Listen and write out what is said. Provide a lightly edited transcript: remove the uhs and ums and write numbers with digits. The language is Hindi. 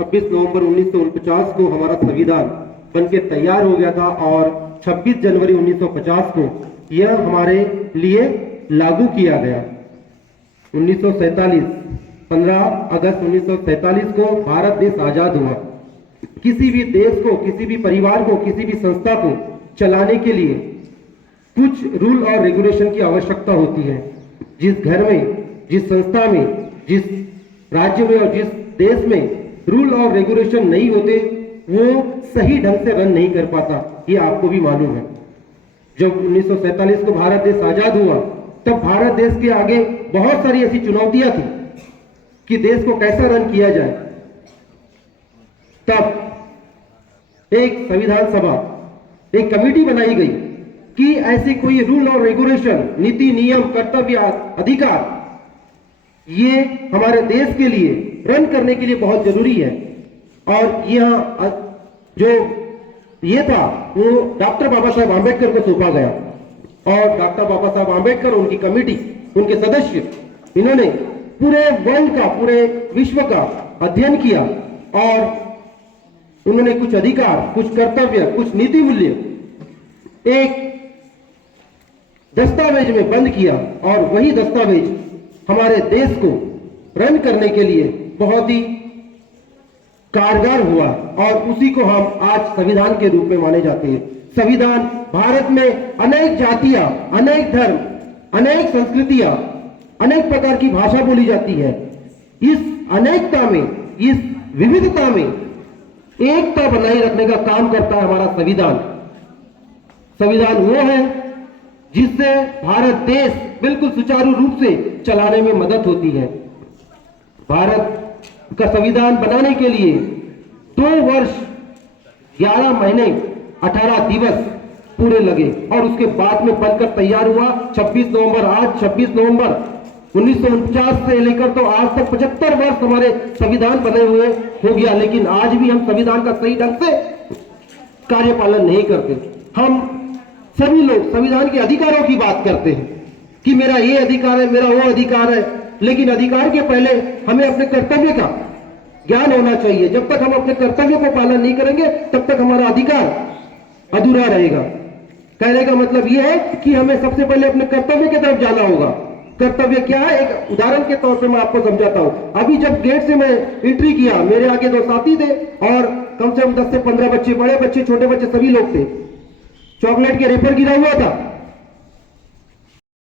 26 नवंबर 1949 को हमारा संविधान बनके तैयार हो गया था और 26 जनवरी 1950 को यह हमारे लिए लागू किया गया। 1947 15 अगस्त 1947 को भारत देश आजाद हुआ। किसी भी देश को, किसी भी परिवार को, किसी भी संस्था को चलाने के लिए कुछ रूल और रेगुलेशन की आवश्यकता होती है। जिस घर में, जिस संस्था में, जिस राज्य में और जिस देश में रूल और रेगुलेशन नहीं होते वो सही ढंग से रन नहीं कर पाता, ये आपको भी मालूम है। जब 1947 को भारत देश आजाद हुआ तब भारत देश के आगे बहुत सारी ऐसी चुनौतियां थी कि देश को कैसा रन किया जाए। तब एक संविधान सभा, एक कमेटी बनाई गई कि ऐसे कोई रूल और रेगुलेशन, नीति, नियम, कर्तव्य, अधिकार ये हमारे देश के लिए रन करने के लिए बहुत जरूरी है। और यह जो ये था वो डॉक्टर बाबा साहेब आंबेडकर को सौंपा गया और डॉक्टर बाबा साहेब आंबेडकर, उनकी कमेटी, उनके सदस्य, इन्होंने पूरे वर्ल्ड का, पूरे विश्व का अध्ययन किया और उन्होंने कुछ अधिकार, कुछ कर्तव्य, कुछ नीति मूल्य एक दस्तावेज में बंद किया और वही दस्तावेज हमारे देश को रन करने के लिए बहुत ही कारगर हुआ और उसी को हम आज संविधान के रूप में माने जाते हैं। संविधान, भारत में अनेक जातियां, अनेक धर्म, अनेक संस्कृतियां, अनेक प्रकार की भाषा बोली जाती है। इस अनेकता में, इस विविधता में एकता बनाए रखने का काम करता है हमारा संविधान। संविधान वो है जिससे भारत देश बिल्कुल सुचारू रूप से चलाने में मदद होती है। भारत का संविधान बनाने के लिए 2 वर्ष 11 महीने 18 दिवस पूरे लगे और उसके बाद में बनकर तैयार हुआ 26 नवंबर। आज 26 नवंबर 1949 से लेकर तो आज तक 75 वर्ष हमारे संविधान बने हुए हो गया, लेकिन आज भी हम संविधान का सही ढंग से कार्यपालन नहीं करते। हम सभी लोग संविधान के अधिकारों की बात करते हैं कि मेरा ये अधिकार है, मेरा वो अधिकार है, लेकिन अधिकार के पहले हमें अपने कर्तव्य का ज्ञान होना चाहिए। जब तक हम अपने कर्तव्य को पालन नहीं करेंगे तब तक हमारा अधिकार अधूरा रहेगा। कहने का मतलब यह है कि हमें सबसे पहले अपने कर्तव्य की तरफ जाना होगा। कर्तव्य क्या है, एक उदाहरण के तौर पे मैं आपको समझाता हूं। अभी जब गेट से मैं एंट्री किया, मेरे आगे 2 साथी थे और कम से कम 10 से 15 बच्चे, बड़े बच्चे, छोटे बच्चे, सभी लोग थे। चॉकलेट के रेपर गिरा हुआ था